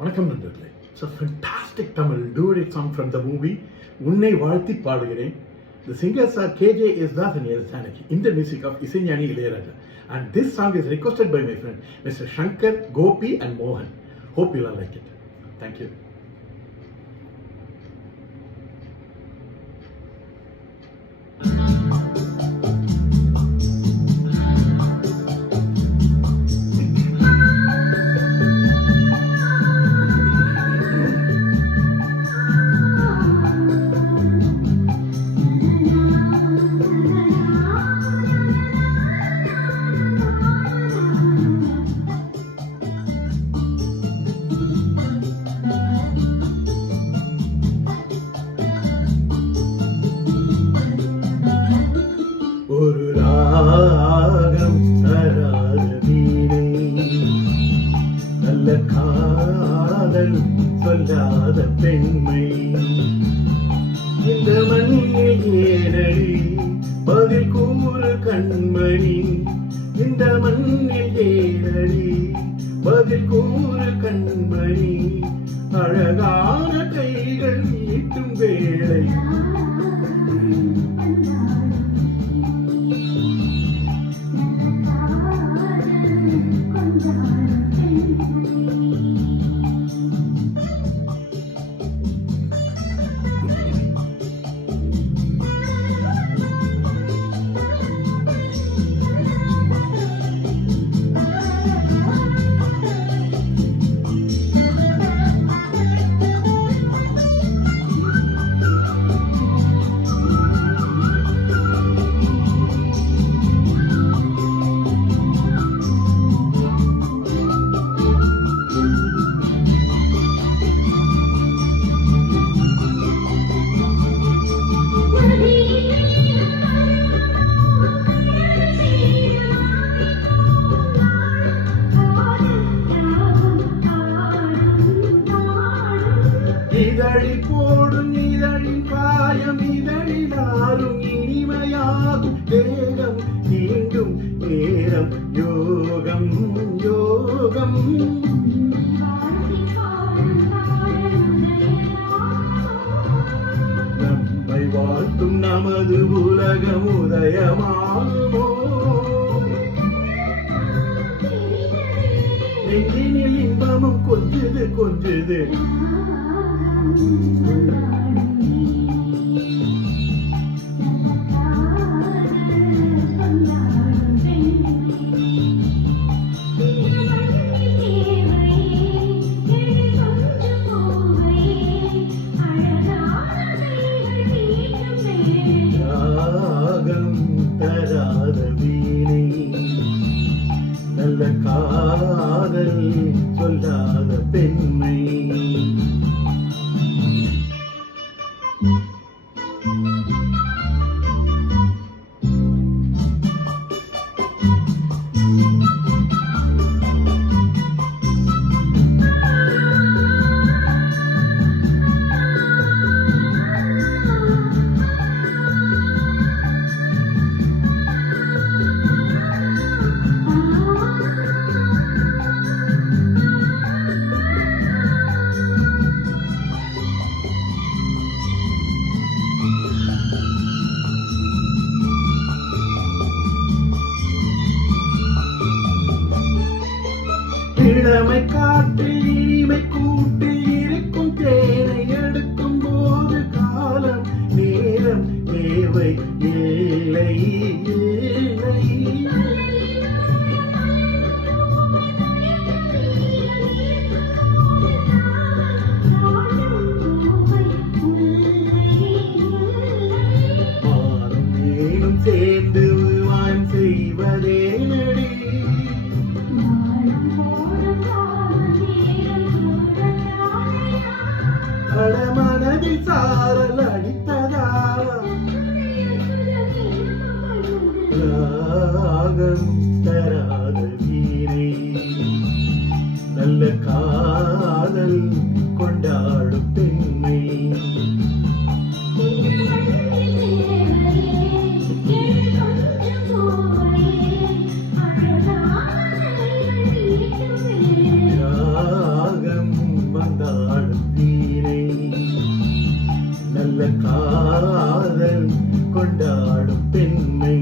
வணக்கம் நண்பர்களே. It's a fantastic Tamil duet song from the movie உன்னை வாழ்த்தி பாடுகிறேன். The singers are KJ Yesdas and S. Janaki in the music of Iseñani Ilayaraja. And this song is requested by my friend Mr. Shankar, Gopi and Mohan. Hope you all like it. Thank you. ஒரு ராகம் தராத வீணை, நல்ல காதல் சொல்லாத பெண்மை, இந்த மண்ணில் ஏனடி பதில் கூறு கண்மணி, இந்த மண்ணில் ஏனடி பதில் கூறு கண்மணி, அழகான கைகள் நீட்டும் வேளை இதழில் போடும் இதழின் காயம் இதழிலாரும் இனிமையாகும் தேகம் தீண்டும் நேரம் யோகம் யோகம், நம்மை வாழ்த்தும் நமது உலகம் உதயமாகுமோ, நெஞ்சினில் இன்பமும் கொஞ்சுது கொஞ்சுது ராகம் தராத வீணை, நல்ல காதல் சொல்லாத பெண்மை. காதல் கொண்டாடும் பெண்மை